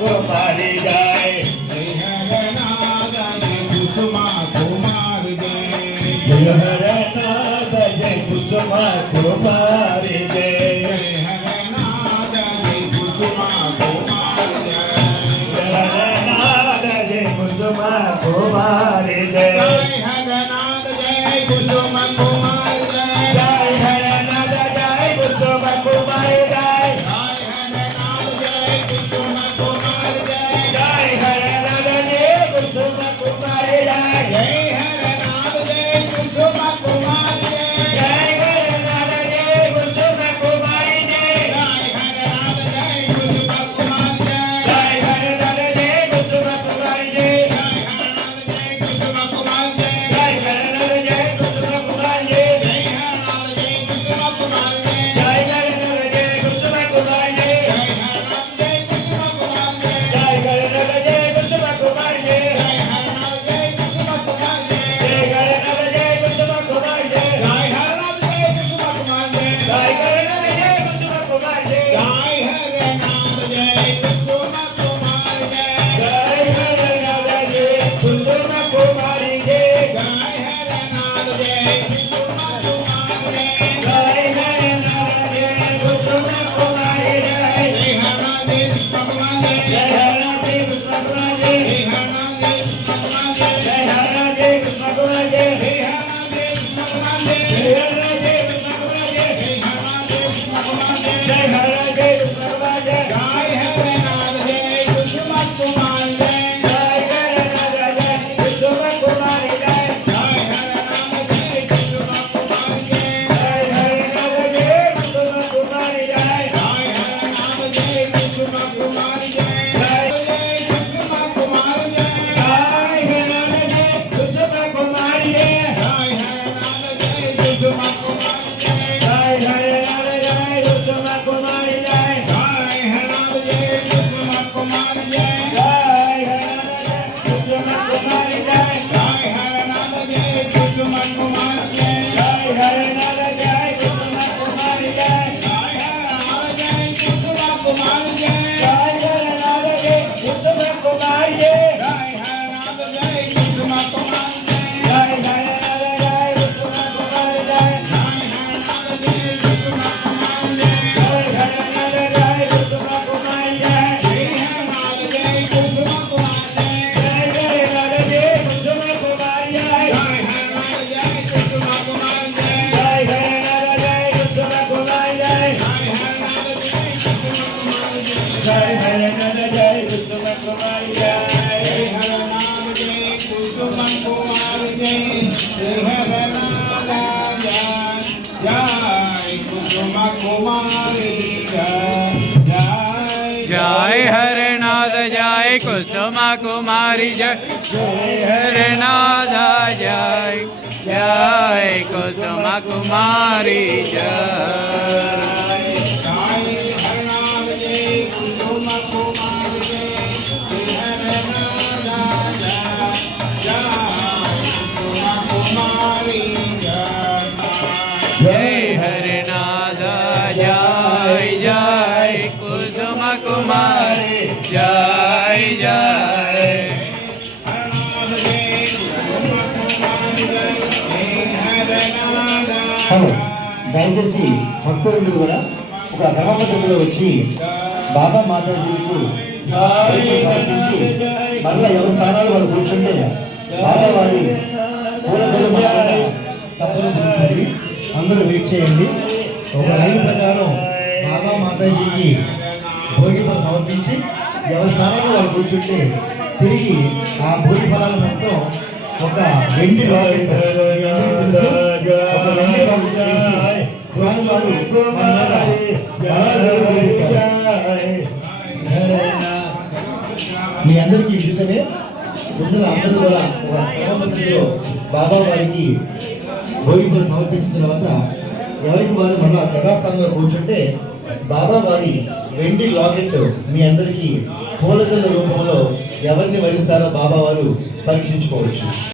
कुमारी जय जय हरनाथ जय कुसुमा कुमार जय जय हरनाथ जय कुसुमा कुमारी जय जय हरनाथ जय कुसुमा कुमार जय जय हरनाथ जय कुसुमा कुमारी जय जय हरनाथ जय कुसुमा कुमार जय जय हरनाथ जय कुसुमा कुमारी जय जय हरनाथ जय कुसुमा कुमार जय जय हरनाथ जय कुसुमा कुमारी जय जय हरनाथ जय कुसुमा कुमार जय जय हरनाथ जय कुसुमा कुमारी जय जय हरनाथ जय कुसुमा कुमार जय जय हरनाथ जय कुसुमा कुमारी जय जय हरनाथ जय कुसुमा कुमार जय जय हरनाथ जय कुसुमा कुमारी जय जय हरनाथ जय कुसुमा कुमार जय जय हरनाथ जय कुसुमा कुमारी जय जय हरनाथ जय कुसुमा कुमार जय जय हरनाथ जय कुसुमा कुमारी जय जय हरनाथ जय कुसुमा कुमार जय जय हरनाथ जय कुसुमा कुमारी जय जय हरनाथ जय कुसुमा कुमार जय जय हरनाथ जय कुसुमा कुमारी जय जय हरनाथ जय कुसुमा कुमार जय जय हरनाथ जय कुसुमा कुमारी जय जय हरनाथ जय कुसुमा कुमार जय जय हरनाथ जय कुसुमा कुमारी जय जय हरनाथ जय कुसुमा कुमार जय जय हरनाथ जय कुसुमा कुमारी जय जय हरनाथ जय कुसुमा कुमार जय जय हरनाथ जय कुसुमा कुमारी जय जय हरनाथ जय कुसुमा कुमार जय जय हरनाथ जय कुसुमा कुमारी जय जय हरनाथ जय कुसुमा कुमार जय जय हरनाथ जय कुसुमा कुमारी जय जय हरनाथ जय कुसुमा कुमार जय जय हरनाथ जय कुसुमा कुमारी जय जय कुसुमा कुमारी जय जय हरनाथ जय कुसुमा कुमार जय जय हरनाथ जय कुसुमा कुमारी जय जय हरनाथ जय कुसुमा कुमार जय जय हरनाथ जय कुसुमा कुमारी जय जय हरनाथ जय कुसुमा कुमार जय जय हरनाथ जय कुसुमा कुमारी जय जय हरनाथ जय कुसुमा कुमार जय जय हरनाथ जय कुसुमा कुमारी जय जय हरनाथ जय कुसुमा कुमार जय जय हरनाथ जय कुसुमा कुमारी जय जय हरनाथ जय कुसुमा कुमार जय जय हरनाथ जय कुसुमा कुमारी जय जय हरनाथ जय कुसुमा कुमार जय जय हरनाथ जय कुसुमा कुमारी जय जय हरनाथ जय कुसुमा कुमार जय जय हरनाथ जय कुसुमा कुमारी जय जय हरनाथ जय कुसुमा कुमार जय जय हरनाथ जय कुसुमा कुमारी जय जय हरनाथ जय कुसुमा कुमार जय जय हरनाथ जय कुसुमा कुमारी जय जय हरनाथ जय कुसुमा कुमारी जय जय हरनाथ जय कुसुमा कुमारी जय जय हरनाथ जय कुसुमा कुमारी जय जय हरनाथ जय कुसुमा कुमारी जय जय हरनाथ जय कुसुमा कुमारी जय जय हरनाथ जय హలో దయచేసి భక్తులు కూడా ఒక ధర్మపద్ధతిలో వచ్చి బాబా మాతాజీలకు సమర్పించి మరలా ఎవరి స్థానాలు వాళ్ళు కూర్చుంటే బాబా వారి పూలపల్లి తప్పని అందరూ వెయిట్ చేయండి. ఒక లైన్ ప్రకారం బాబా మాతాజీకి భోగి ఫలం సమర్పించి ఎవరి స్థానంలో వాళ్ళు కూర్చుంటే తిరిగి ఆ భోగి ఫలాల మొత్తం ఒక వెండి లాకెట్ మీ అందరికీ ఇష్టమే ముందుగా అందరూ కూడా ఒక క్రమపద్ధతిలో బాబా వారికి భోగిపలు సమర్పించిన తర్వాత ఎవరికి వారు మళ్ళా యథాస్థానంలో కూర్చుంటే బాబా వారి వెండి లాకెట్ మీ అందరికీ పూలజల రూపంలో ఎవరిని వరిస్తారో బాబా వారు పరీక్షించుకోవచ్చు.